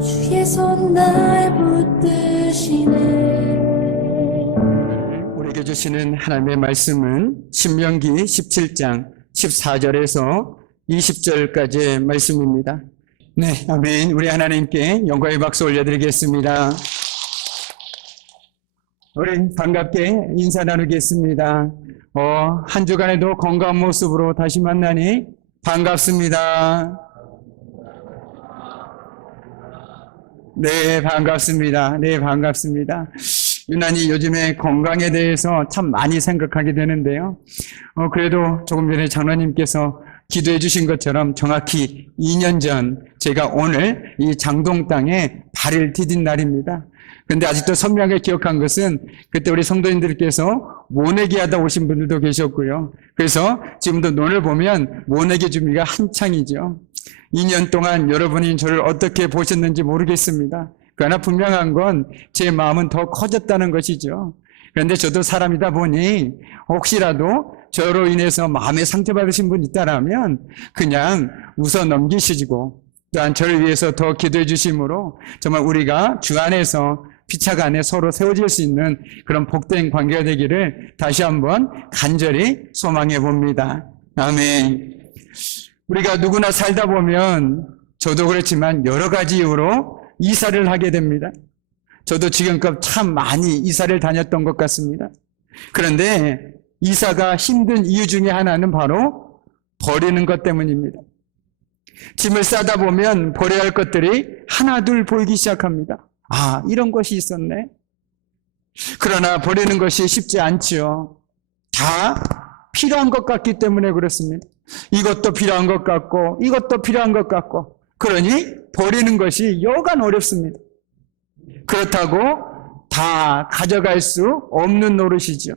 주의 손 날 붙드시네. 우리에게 주시는 하나님의 말씀은 신명기 17장 14절에서 20절까지의 말씀입니다. 네, 아멘. 우리 하나님께 영광의 박수 올려드리겠습니다. 우리 반갑게 인사 나누겠습니다. 한 주간에도 건강한 모습으로 다시 만나니 반갑습니다. 네, 반갑습니다. 네, 반갑습니다. 유난히 요즘에 건강에 대해서 참 많이 생각하게 되는데요. 그래도 조금 전에 장로님께서 기도해 주신 것처럼 정확히 2년 전 제가 오늘 이 장동 땅에 발을 디딘 날입니다. 근데 아직도 선명하게 기억한 것은 그때 우리 성도님들께서 모내기 하다 오신 분들도 계셨고요. 그래서 지금도 눈을 보면 모내기 준비가 한창이죠. 2년 동안 여러분이 저를 어떻게 보셨는지 모르겠습니다. 그러나 분명한 건 제 마음은 더 커졌다는 것이죠. 그런데 저도 사람이다 보니 혹시라도 저로 인해서 마음에 상처받으신 분 있다라면 그냥 웃어 넘기시고 또한 저를 위해서 더 기도해 주심으로 정말 우리가 주 안에서 피차가 안에 서로 세워질 수 있는 그런 복된 관계가 되기를 다시 한번 간절히 소망해 봅니다. 아멘. 우리가 누구나 살다 보면 저도 그렇지만 여러 가지 이유로 이사를 하게 됩니다. 저도 지금껏 참 많이 이사를 다녔던 것 같습니다. 그런데 이사가 힘든 이유 중에 하나는 바로 버리는 것 때문입니다. 짐을 싸다 보면 버려야 할 것들이 하나둘 보이기 시작합니다. 아, 이런 것이 있었네. 그러나 버리는 것이 쉽지 않지요. 다 필요한 것 같기 때문에 그렇습니다. 이것도 필요한 것 같고 이것도 필요한 것 같고 그러니 버리는 것이 여간 어렵습니다. 그렇다고 다 가져갈 수 없는 노릇이죠.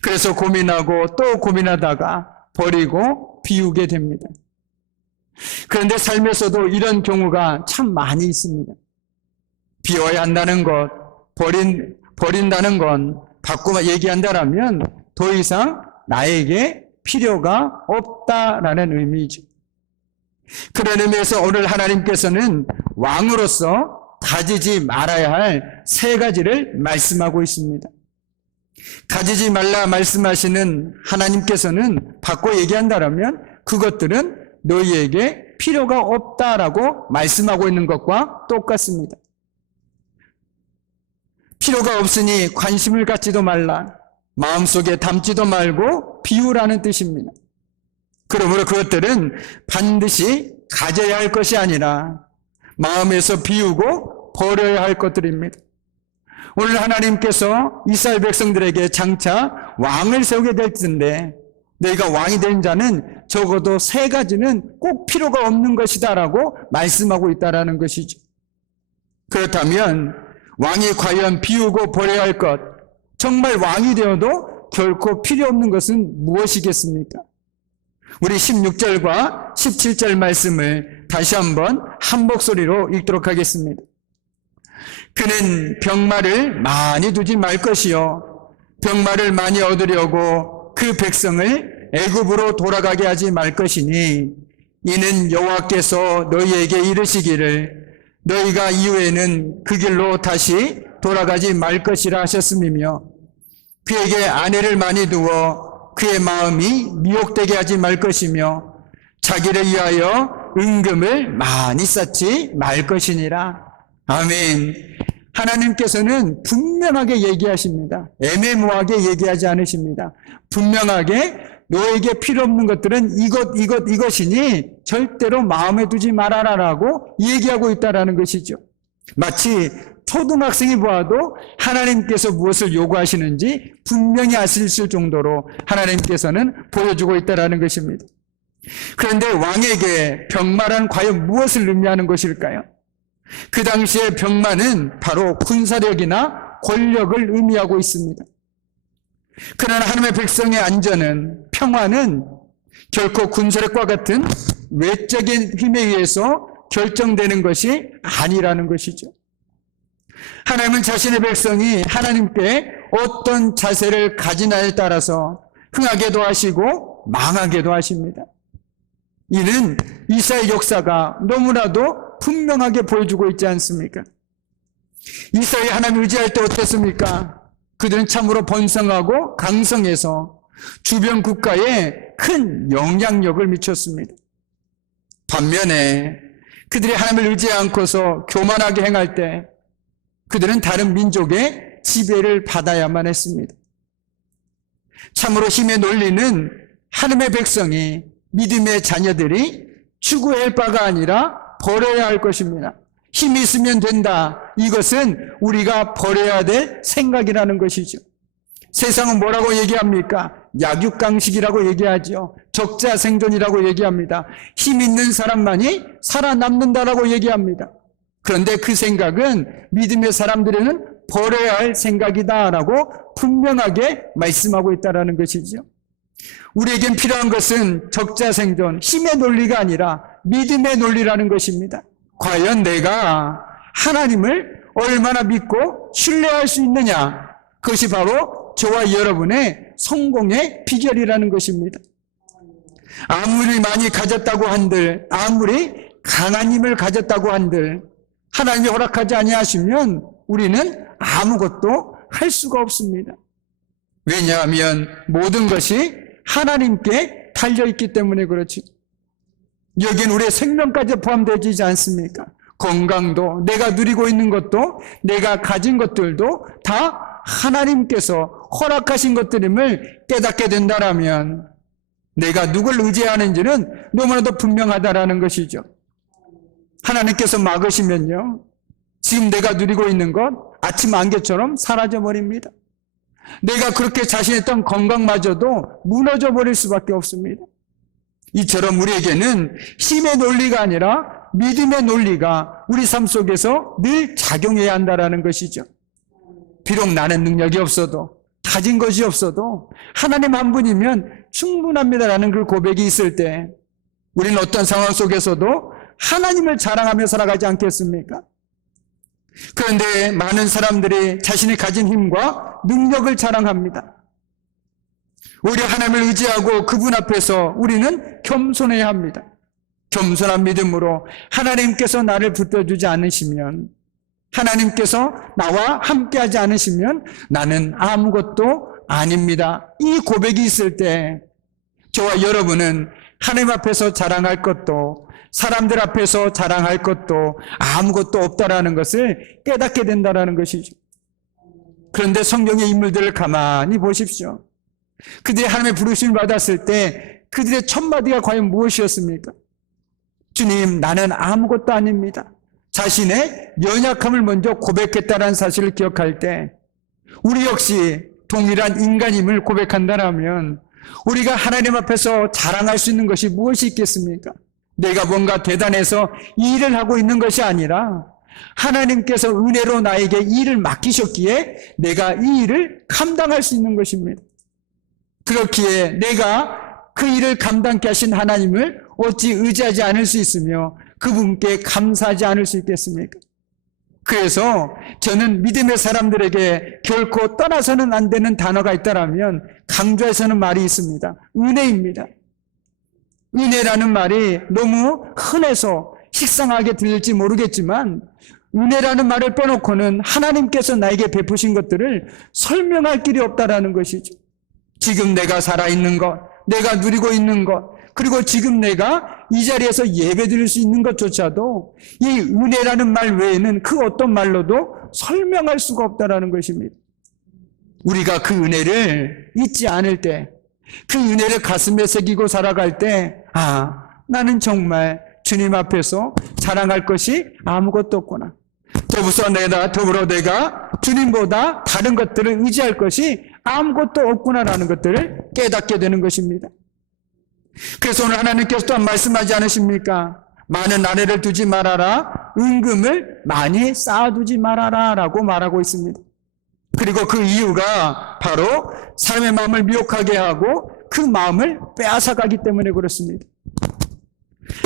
그래서 고민하고 또 고민하다가 버리고 비우게 됩니다. 그런데 삶에서도 이런 경우가 참 많이 있습니다. 비워야 한다는 것, 버린다는 건 바꾸어 얘기한다라면 더 이상 나에게 필요가 없다라는 의미죠. 그런 의미에서 오늘 하나님께서는 왕으로서 가지지 말아야 할 세 가지를 말씀하고 있습니다. 가지지 말라 말씀하시는 하나님께서는 바꿔 얘기한다라면 그것들은 너희에게 필요가 없다라고 말씀하고 있는 것과 똑같습니다. 필요가 없으니 관심을 갖지도 말라. 마음속에 담지도 말고 비우라는 뜻입니다. 그러므로 그것들은 반드시 가져야 할 것이 아니라 마음에서 비우고 버려야 할 것들입니다. 오늘 하나님께서 이스라엘 백성들에게 장차 왕을 세우게 될 텐데 너희가 왕이 된 자는 적어도 세 가지는 꼭 필요가 없는 것이다라고 말씀하고 있다라는 것이죠. 그렇다면 왕이 과연 비우고 버려야 할 것, 정말 왕이 되어도 결코 필요 없는 것은 무엇이겠습니까? 우리 16절과 17절 말씀을 다시 한번 한 목소리로 읽도록 하겠습니다. 그는 병마를 많이 두지 말 것이요 병마를 많이 얻으려고 그 백성을 애굽으로 돌아가게 하지 말 것이니 이는 여호와께서 너희에게 이르시기를 너희가 이후에는 그 길로 다시 돌아가지 말 것이라 하셨음이며 그에게 아내를 많이 두어 그의 마음이 미혹되게 하지 말 것이며 자기를 위하여 은금을 많이 쌓지 말 것이니라. 아멘. 하나님께서는 분명하게 얘기하십니다. 애매모호하게 얘기하지 않으십니다. 분명하게 너에게 필요 없는 것들은 이것이니 절대로 마음에 두지 말아라라고 얘기하고 있다라는 것이죠. 마치 초등학생이 보아도 하나님께서 무엇을 요구하시는지 분명히 알 수 있을 정도로 하나님께서는 보여주고 있다라는 것입니다. 그런데 왕에게 병마란 과연 무엇을 의미하는 것일까요? 그 당시에 병마는 바로 군사력이나 권력을 의미하고 있습니다. 그러나 하나님의 백성의 안전은, 평화는 결코 군사력과 같은 외적인 힘에 의해서 결정되는 것이 아니라는 것이죠. 하나님은 자신의 백성이 하나님께 어떤 자세를 가지나에 따라서 흥하게도 하시고 망하게도 하십니다. 이는 이스라엘 역사가 너무나도 분명하게 보여주고 있지 않습니까? 이스라엘이 하나님 의지할 때 어땠습니까? 그들은 참으로 번성하고 강성해서 주변 국가에 큰 영향력을 미쳤습니다. 반면에 그들이 하나님을 의지하지 않고서 교만하게 행할 때 그들은 다른 민족의 지배를 받아야만 했습니다. 참으로 힘의 논리는 하나님의 백성이, 믿음의 자녀들이 추구할 바가 아니라 버려야 할 것입니다. 힘이 있으면 된다. 이것은 우리가 버려야 될 생각이라는 것이죠. 세상은 뭐라고 얘기합니까? 약육강식이라고 얘기하죠. 적자생존이라고 얘기합니다. 힘 있는 사람만이 살아남는다라고 얘기합니다. 그런데 그 생각은 믿음의 사람들에는 버려야 할 생각이다라고 분명하게 말씀하고 있다는 것이죠. 우리에겐 필요한 것은 적자생존, 힘의 논리가 아니라 믿음의 논리라는 것입니다. 과연 내가 하나님을 얼마나 믿고 신뢰할 수 있느냐? 그것이 바로 저와 여러분의 성공의 비결이라는 것입니다. 아무리 많이 가졌다고 한들, 아무리 강한 힘을 가졌다고 한들 하나님이 허락하지 아니하시면 우리는 아무것도 할 수가 없습니다. 왜냐하면 모든 것이 하나님께 달려있기 때문에 그렇지. 여기엔 우리의 생명까지 포함되지 않습니까? 건강도, 내가 누리고 있는 것도, 내가 가진 것들도 다 하나님께서 허락하신 것들임을 깨닫게 된다면 내가 누굴 의지하는지는 너무나도 분명하다라는 것이죠. 하나님께서 막으시면요, 지금 내가 누리고 있는 것 아침 안개처럼 사라져버립니다. 내가 그렇게 자신했던 건강마저도 무너져 버릴 수밖에 없습니다. 이처럼 우리에게는 힘의 논리가 아니라 믿음의 논리가 우리 삶 속에서 늘 작용해야 한다는 것이죠. 비록 나는 능력이 없어도, 가진 것이 없어도 하나님 한 분이면 충분합니다라는 그 고백이 있을 때 우리는 어떤 상황 속에서도 하나님을 자랑하며 살아가지 않겠습니까? 그런데 많은 사람들이 자신이 가진 힘과 능력을 자랑합니다. 오히려 하나님을 의지하고 그분 앞에서 우리는 겸손해야 합니다. 겸손한 믿음으로 하나님께서 나를 붙들어주지 않으시면, 하나님께서 나와 함께하지 않으시면 나는 아무것도 아닙니다. 이 고백이 있을 때 저와 여러분은 하나님 앞에서 자랑할 것도, 사람들 앞에서 자랑할 것도 아무것도 없다라는 것을 깨닫게 된다는 것이죠. 그런데 성경의 인물들을 가만히 보십시오. 그들이 하나님의 부르심을 받았을 때 그들의 첫 마디가 과연 무엇이었습니까? 주님, 나는 아무것도 아닙니다. 자신의 연약함을 먼저 고백했다는 사실을 기억할 때 우리 역시 동일한 인간임을 고백한다면 우리가 하나님 앞에서 자랑할 수 있는 것이 무엇이 있겠습니까? 내가 뭔가 대단해서 이 일을 하고 있는 것이 아니라 하나님께서 은혜로 나에게 이 일을 맡기셨기에 내가 이 일을 감당할 수 있는 것입니다. 그렇기에 내가 그 일을 감당케 하신 하나님을 어찌 의지하지 않을 수 있으며 그분께 감사하지 않을 수 있겠습니까? 그래서 저는 믿음의 사람들에게 결코 떠나서는 안 되는 단어가 있다면 강조해서는 말이 있습니다. 은혜입니다. 은혜라는 말이 너무 흔해서 식상하게 들릴지 모르겠지만 은혜라는 말을 빼놓고는 하나님께서 나에게 베푸신 것들을 설명할 길이 없다라는 것이죠. 지금 내가 살아있는 것, 내가 누리고 있는 것, 그리고 지금 내가 이 자리에서 예배 드릴 수 있는 것조차도 이 은혜라는 말 외에는 그 어떤 말로도 설명할 수가 없다라는 것입니다. 우리가 그 은혜를 잊지 않을 때, 그 은혜를 가슴에 새기고 살아갈 때, 나는 정말 주님 앞에서 자랑할 것이 아무것도 없구나. 더불어 내가 주님보다 다른 것들을 의지할 것이 아무것도 없구나라는 것들을 깨닫게 되는 것입니다. 그래서 오늘 하나님께서 또한 말씀하지 않으십니까? 많은 아내를 두지 말아라, 은금을 많이 쌓아두지 말아라 라고 말하고 있습니다. 그리고 그 이유가 바로 사람의 마음을 미혹하게 하고 그 마음을 빼앗아가기 때문에 그렇습니다.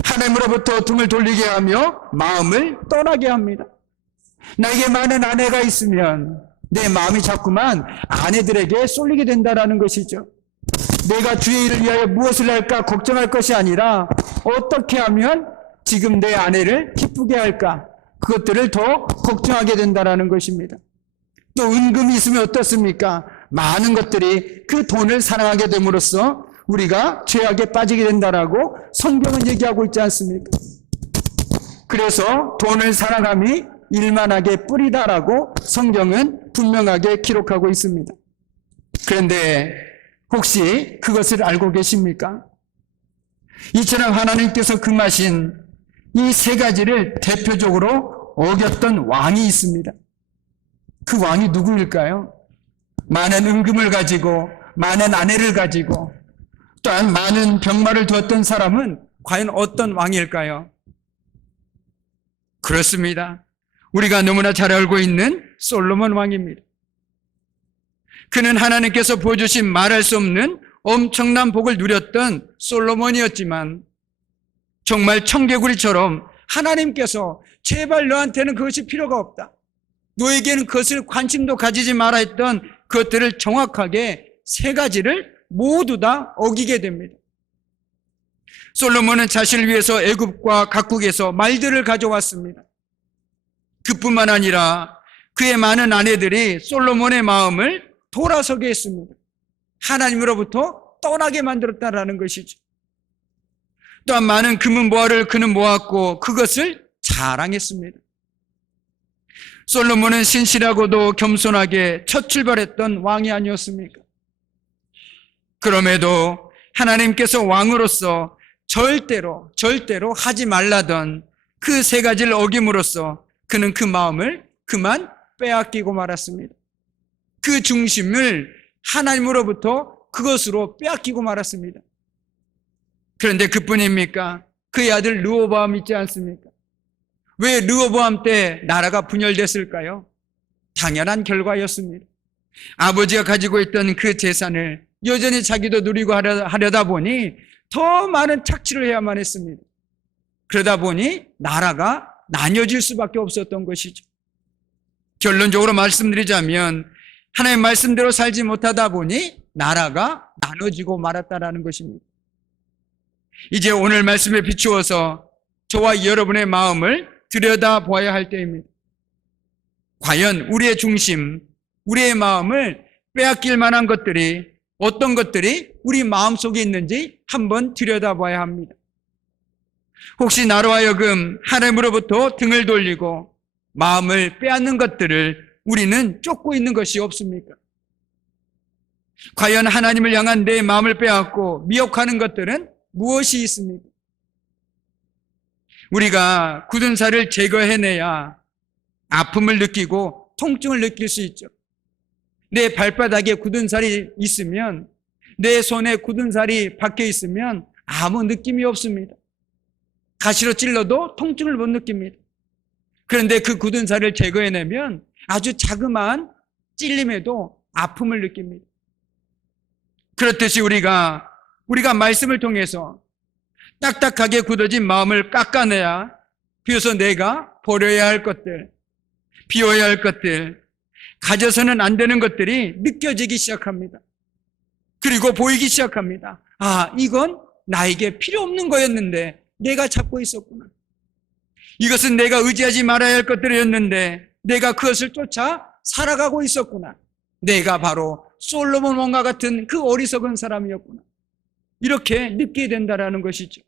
하나님으로부터 등을 돌리게 하며 마음을 떠나게 합니다. 나에게 많은 아내가 있으면 내 마음이 자꾸만 아내들에게 쏠리게 된다는 것이죠. 내가 주의 일을 위하여 무엇을 할까 걱정할 것이 아니라 어떻게 하면 지금 내 아내를 기쁘게 할까? 그것들을 더 걱정하게 된다는 것입니다. 또 은금이 있으면 어떻습니까? 많은 것들이 그 돈을 사랑하게 됨으로써 우리가 죄악에 빠지게 된다라고 성경은 얘기하고 있지 않습니까? 그래서 돈을 사랑함이 일만하게 뿌리다라고 성경은 분명하게 기록하고 있습니다. 그런데 혹시 그것을 알고 계십니까? 이처럼 하나님께서 금하신 이 세 가지를 대표적으로 어겼던 왕이 있습니다. 그 왕이 누구일까요? 많은 은금을 가지고 많은 아내를 가지고 또한 많은 병마를 두었던 사람은 과연 어떤 왕일까요? 그렇습니다. 우리가 너무나 잘 알고 있는 솔로몬 왕입니다. 그는 하나님께서 보여주신 말할 수 없는 엄청난 복을 누렸던 솔로몬이었지만 정말 청개구리처럼 하나님께서 제발 너한테는 그것이 필요가 없다. 너에게는 그것을 관심도 가지지 마라 했던 그것들을 정확하게 세 가지를 모두 다 어기게 됩니다. 솔로몬은 자신을 위해서 애굽과 각국에서 말들을 가져왔습니다. 그뿐만 아니라 그의 많은 아내들이 솔로몬의 마음을 돌아서게 했습니다. 하나님으로부터 떠나게 만들었다라는 것이죠. 또한 많은 금은보화를 그는 모았고 그것을 자랑했습니다. 솔로몬은 신실하고도 겸손하게 첫 출발했던 왕이 아니었습니까? 그럼에도 하나님께서 왕으로서 절대로 하지 말라던 그 세 가지를 어김으로써 그는 그 마음을 그만 빼앗기고 말았습니다. 그 중심을 하나님으로부터 그것으로 빼앗기고 말았습니다. 그런데 그뿐입니까? 그의 아들 르호보암 있지 않습니까? 왜 르호보암 때 나라가 분열됐을까요? 당연한 결과였습니다. 아버지가 가지고 있던 그 재산을 여전히 자기도 누리고 하려다 보니 더 많은 착취를 해야만 했습니다. 그러다 보니 나라가 나뉘어질 수밖에 없었던 것이죠. 결론적으로 말씀드리자면 하나님의 말씀대로 살지 못하다 보니 나라가 나눠지고 말았다라는 것입니다. 이제 오늘 말씀에 비추어서 저와 여러분의 마음을 들여다보아야 할 때입니다. 과연 우리의 중심, 우리의 마음을 빼앗길 만한 것들이 어떤 것들이 우리 마음속에 있는지 한번 들여다봐야 합니다. 혹시 나로 하여금 하나님으로부터 등을 돌리고 마음을 빼앗는 것들을 우리는 쫓고 있는 것이 없습니까? 과연 하나님을 향한 내 마음을 빼앗고 미혹하는 것들은 무엇이 있습니까? 우리가 굳은 살을 제거해내야 아픔을 느끼고 통증을 느낄 수 있죠. 내 발바닥에 굳은 살이 있으면, 내 손에 굳은 살이 박혀 있으면 아무 느낌이 없습니다. 가시로 찔러도 통증을 못 느낍니다. 그런데 그 굳은 살을 제거해내면 아주 자그마한 찔림에도 아픔을 느낍니다. 그렇듯이 우리가 말씀을 통해서 딱딱하게 굳어진 마음을 깎아내야 비로소 내가 버려야 할 것들, 비워야 할 것들, 가져서는 안 되는 것들이 느껴지기 시작합니다. 그리고 보이기 시작합니다. 아, 이건 나에게 필요 없는 거였는데 내가 잡고 있었구나. 이것은 내가 의지하지 말아야 할 것들이었는데 내가 그것을 쫓아 살아가고 있었구나. 내가 바로 솔로몬 왕과 같은 그 어리석은 사람이었구나. 이렇게 느끼게 된다는 것이죠.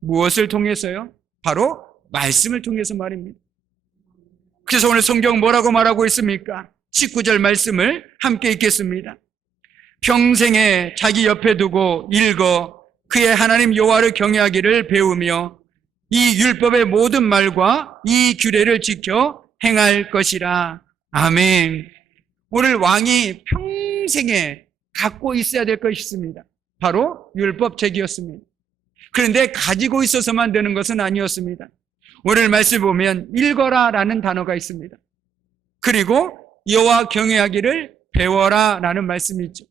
무엇을 통해서요? 바로 말씀을 통해서 말입니다. 그래서 오늘 성경 뭐라고 말하고 있습니까? 19절 말씀을 함께 읽겠습니다. 평생에 자기 옆에 두고 읽어 그의 하나님 여호와를 경외하기를 배우며 이 율법의 모든 말과 이 규례를 지켜 행할 것이라. 아멘. 오늘 왕이 평생에 갖고 있어야 될 것이 있습니다. 바로 율법책이었습니다. 그런데 가지고 있어서만 되는 것은 아니었습니다. 오늘 말씀 보면 읽어라 라는 단어가 있습니다. 그리고 여호와 경외하기를 배워라 라는 말씀이 있죠.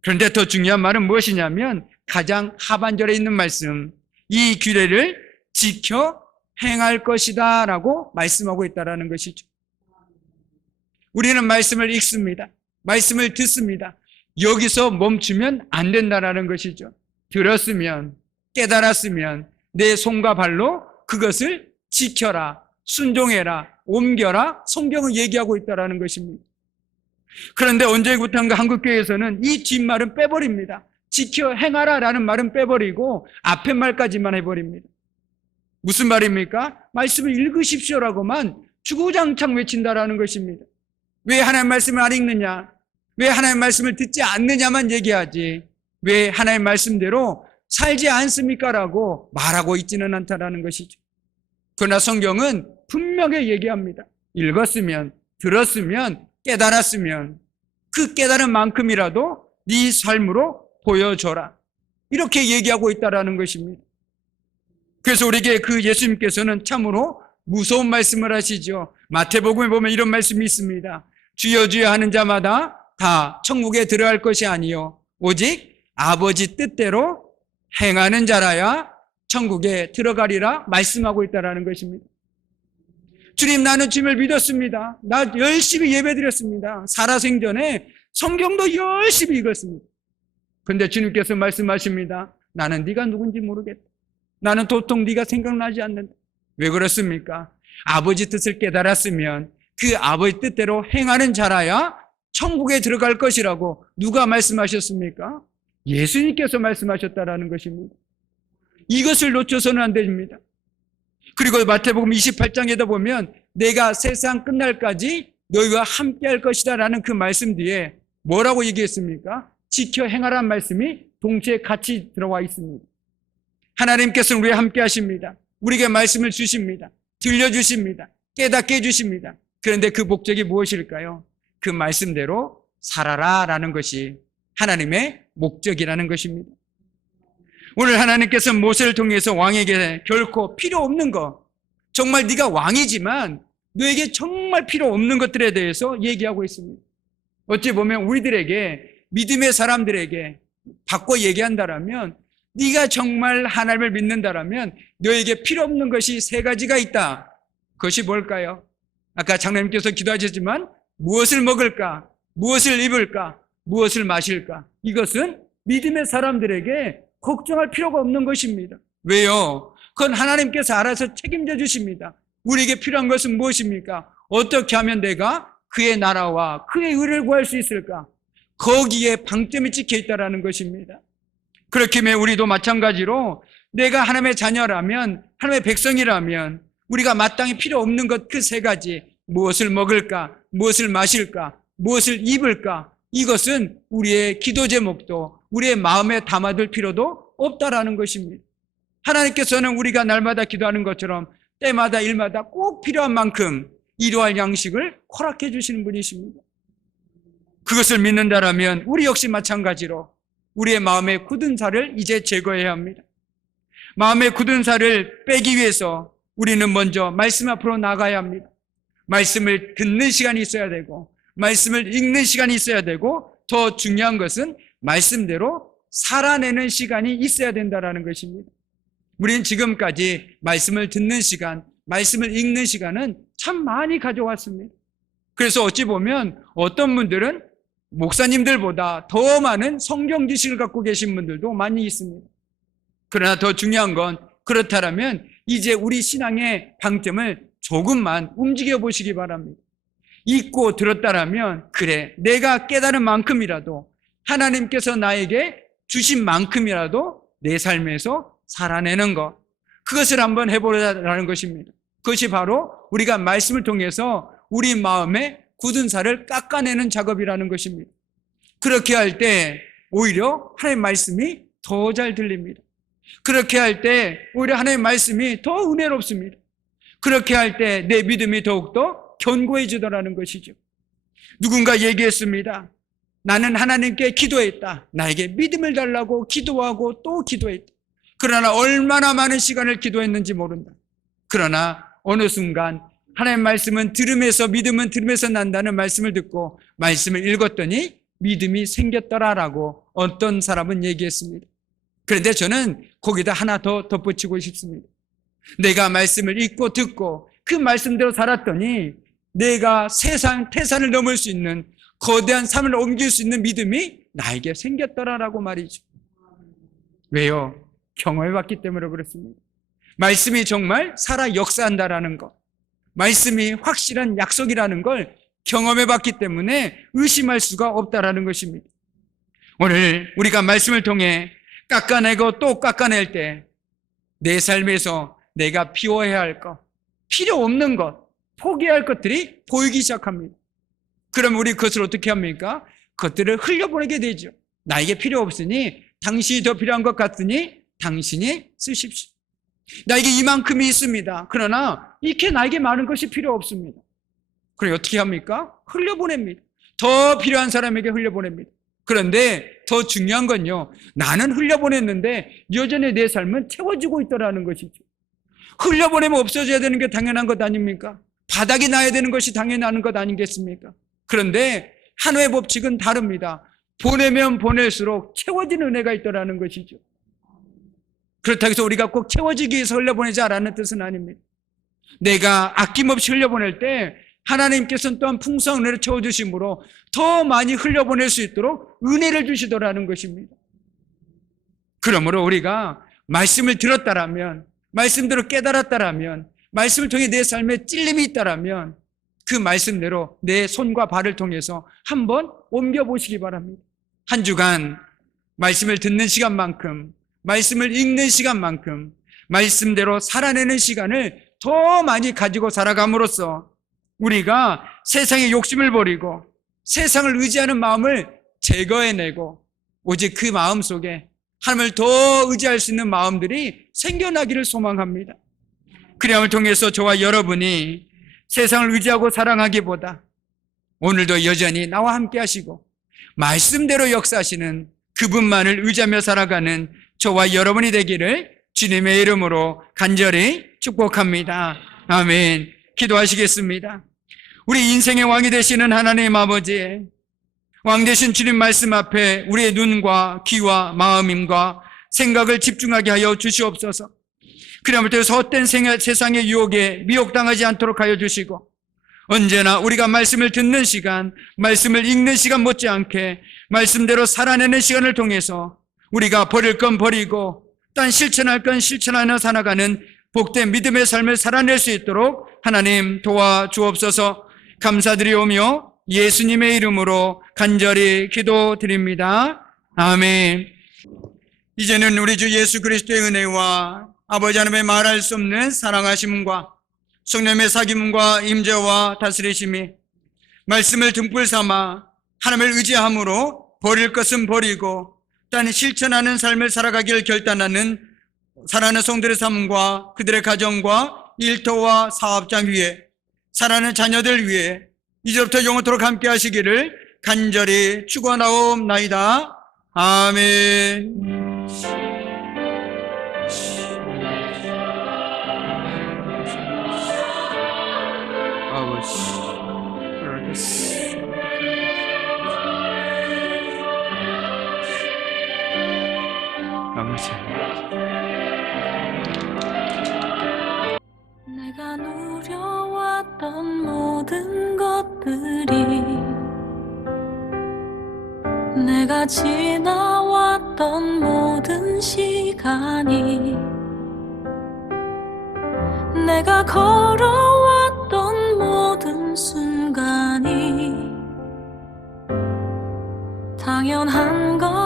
그런데 더 중요한 말은 무엇이냐면 가장 하반절에 있는 말씀, 이 규례를 지켜 행할 것이다 라고 말씀하고 있다는 것이죠. 우리는 말씀을 읽습니다. 말씀을 듣습니다. 여기서 멈추면 안 된다는 것이죠. 들었으면, 깨달았으면 내 손과 발로 그것을 지켜라, 순종해라, 옮겨라, 성경은 얘기하고 있다는 것입니다. 그런데 언제부턴가 한국교회에서는 이 뒷말은 빼버립니다. 지켜 행하라 라는 말은 빼버리고 앞에 말까지만 해버립니다. 무슨 말입니까? 말씀을 읽으십시오라고만 주구장창 외친다라는 것입니다. 왜 하나님의 말씀을 안 읽느냐? 왜 하나님의 말씀을 듣지 않느냐만 얘기하지, 왜 하나님의 말씀대로 살지 않습니까? 라고 말하고 있지는 않다라는 것이죠. 그러나 성경은 분명히 얘기합니다. 읽었으면, 들었으면, 깨달았으면 그 깨달은 만큼이라도 네 삶으로 보여줘라, 이렇게 얘기하고 있다라는 것입니다. 그래서 우리에게 그 예수님께서는 참으로 무서운 말씀을 하시죠. 마태복음에 보면 이런 말씀이 있습니다. 주여 주여 하는 자마다 다 천국에 들어갈 것이 아니요 오직 아버지 뜻대로 행하는 자라야 천국에 들어가리라 말씀하고 있다라는 것입니다. 주님, 나는 주님을 믿었습니다. 나 열심히 예배드렸습니다. 살아생전에 성경도 열심히 읽었습니다. 그런데 주님께서 말씀하십니다. 나는 네가 누군지 모르겠다. 나는 도통 네가 생각나지 않는다. 왜 그렇습니까? 아버지 뜻을 깨달았으면 그 아버지 뜻대로 행하는 자라야 천국에 들어갈 것이라고 누가 말씀하셨습니까? 예수님께서 말씀하셨다라는 것입니다. 이것을 놓쳐서는 안 됩니다. 그리고 마태복음 28장에다 보면 내가 세상 끝날까지 너희와 함께할 것이다 라는 그 말씀 뒤에 뭐라고 얘기했습니까? 지켜 행하라는 말씀이 동시에 같이 들어와 있습니다. 하나님께서는 우리와 함께 하십니다. 우리에게 말씀을 주십니다. 들려주십니다. 깨닫게 해주십니다. 그런데 그 목적이 무엇일까요? 그 말씀대로 살아라 라는 것이 하나님의 목적이라는 것입니다. 오늘 하나님께서 모세를 통해서 왕에게 결코 필요 없는 것, 정말 네가 왕이지만 너에게 정말 필요 없는 것들에 대해서 얘기하고 있습니다. 어찌 보면 우리들에게, 믿음의 사람들에게 바꿔 얘기한다라면, 네가 정말 하나님을 믿는다라면 너에게 필요 없는 것이 세 가지가 있다. 그것이 뭘까요? 아까 장로님께서 기도하셨지만 무엇을 먹을까? 무엇을 입을까? 무엇을 마실까? 이것은 믿음의 사람들에게 걱정할 필요가 없는 것입니다. 왜요? 그건 하나님께서 알아서 책임져 주십니다. 우리에게 필요한 것은 무엇입니까? 어떻게 하면 내가 그의 나라와 그의 의를 구할 수 있을까? 거기에 방점이 찍혀 있다는 것입니다. 그렇기 때문에 우리도 마찬가지로 내가 하나님의 자녀라면, 하나님의 백성이라면 우리가 마땅히 필요 없는 것 그 세 가지, 무엇을 먹을까? 무엇을 마실까? 무엇을 입을까? 이것은 우리의 기도 제목도 우리의 마음에 담아둘 필요도 없다라는 것입니다. 하나님께서는 우리가 날마다 기도하는 것처럼 때마다 일마다 꼭 필요한 만큼 일용할 양식을 허락해 주시는 분이십니다. 그것을 믿는다라면 우리 역시 마찬가지로 우리의 마음의 굳은 살을 이제 제거해야 합니다. 마음의 굳은 살을 빼기 위해서 우리는 먼저 말씀 앞으로 나가야 합니다. 말씀을 듣는 시간이 있어야 되고, 말씀을 읽는 시간이 있어야 되고, 더 중요한 것은 말씀대로 살아내는 시간이 있어야 된다는 것입니다. 우리는 지금까지 말씀을 듣는 시간, 말씀을 읽는 시간은 참 많이 가져왔습니다. 그래서 어찌 보면 어떤 분들은 목사님들보다 더 많은 성경 지식을 갖고 계신 분들도 많이 있습니다. 그러나 더 중요한 건, 그렇다면 이제 우리 신앙의 방점을 조금만 움직여 보시기 바랍니다. 읽고 들었다라면, 그래, 내가 깨달은 만큼이라도, 하나님께서 나에게 주신 만큼이라도 내 삶에서 살아내는 것, 그것을 한번 해보라는 것입니다. 그것이 바로 우리가 말씀을 통해서 우리 마음의 굳은 살을 깎아내는 작업이라는 것입니다. 그렇게 할 때 오히려 하나님의 말씀이 더 잘 들립니다. 그렇게 할 때 오히려 하나님의 말씀이 더 은혜롭습니다. 그렇게 할 때 내 믿음이 더욱더 견고해지더라는 것이죠. 누군가 얘기했습니다. 나는 하나님께 기도했다. 나에게 믿음을 달라고 기도하고 또 기도했다. 그러나 얼마나 많은 시간을 기도했는지 모른다. 그러나 어느 순간 하나님의 말씀은 들음에서, 믿음은 들음에서 난다는 말씀을 듣고 말씀을 읽었더니 믿음이 생겼더라라고 어떤 사람은 얘기했습니다. 그런데 저는 거기다 하나 더 덧붙이고 싶습니다. 내가 말씀을 읽고 듣고 그 말씀대로 살았더니 내가 태산을 넘을 수 있는, 거대한 산을 옮길 수 있는 믿음이 나에게 생겼더라라고 말이죠. 왜요? 경험해봤기 때문에 그렇습니다. 말씀이 정말 살아 역사한다라는 것, 말씀이 확실한 약속이라는 걸 경험해 봤기 때문에 의심할 수가 없다라는 것입니다. 오늘 우리가 말씀을 통해 깎아내고 또 깎아낼 때 내 삶에서 내가 비워야 할 것, 필요 없는 것, 포기할 것들이 보이기 시작합니다. 그럼 우리 그것을 어떻게 합니까? 그것들을 흘려보내게 되죠. 나에게 필요 없으니 당신이 더 필요한 것 같으니 당신이 쓰십시오. 나에게 이만큼이 있습니다. 그러나 이렇게 나에게 많은 것이 필요 없습니다. 그럼 어떻게 합니까? 흘려보냅니다. 더 필요한 사람에게 흘려보냅니다. 그런데 더 중요한 건요, 나는 흘려보냈는데 여전히 내 삶은 채워지고 있다는 것이죠. 흘려보내면 없어져야 되는 게 당연한 것 아닙니까? 바닥이 나야 되는 것이 당연한 것 아니겠습니까? 그런데 하나의 법칙은 다릅니다. 보내면 보낼수록 채워지는 은혜가 있다는 것이죠. 그렇다고 해서 우리가 꼭 채워지기 위해서 흘려보내지 않았는 뜻은 아닙니다. 내가 아낌없이 흘려보낼 때 하나님께서는 또한 풍성한 은혜를 채워주심으로 더 많이 흘려보낼 수 있도록 은혜를 주시더라는 것입니다. 그러므로 우리가 말씀을 들었다라면, 말씀대로 깨달았다라면, 말씀을 통해 내 삶에 찔림이 있다라면 그 말씀대로 내 손과 발을 통해서 한번 옮겨보시기 바랍니다. 한 주간 말씀을 듣는 시간만큼, 말씀을 읽는 시간만큼 말씀대로 살아내는 시간을 더 많이 가지고 살아감으로써 우리가 세상의 욕심을 버리고 세상을 의지하는 마음을 제거해내고 오직 그 마음 속에 하나님을 더 의지할 수 있는 마음들이 생겨나기를 소망합니다. 그리함을 통해서 저와 여러분이 세상을 의지하고 사랑하기보다 오늘도 여전히 나와 함께 하시고 말씀대로 역사하시는 그분만을 의지하며 살아가는 저와 여러분이 되기를 주님의 이름으로 간절히 축복합니다. 아멘. 기도하시겠습니다. 우리 인생의 왕이 되시는 하나님 아버지, 왕 되신 주님 말씀 앞에 우리의 눈과 귀와 마음과 생각을 집중하게 하여 주시옵소서. 그러므로 헛된 세상의 유혹에 미혹당하지 않도록 하여 주시고 언제나 우리가 말씀을 듣는 시간, 말씀을 읽는 시간 못지않게 말씀대로 살아내는 시간을 통해서 우리가 버릴 건 버리고 딴 실천할 건 실천하며 살아가는 복된 믿음의 삶을 살아낼 수 있도록 하나님 도와주옵소서. 감사드리오며 예수님의 이름으로 간절히 기도드립니다. 아멘. 이제는 우리 주 예수 그리스도의 은혜와 아버지 하나님의 말할 수 없는 사랑하심과 성령의 사귐과 임재와 다스리심이 말씀을 등불 삼아 하나님을 의지함으로 버릴 것은 버리고 딴 실천하는 삶을 살아가기를 결단하는 사랑하는 성들의 삶과 그들의 가정과 일터와 사업장 위에 사랑하는 자녀들 위해 이제부터 영원토록 함께 하시기를 간절히 축원하옵나이다. 아멘. 내가 누려왔던 모든 것들이 내가 지나왔던 모든 시간이 내가 걸어왔던 모든 순간이 당연한 것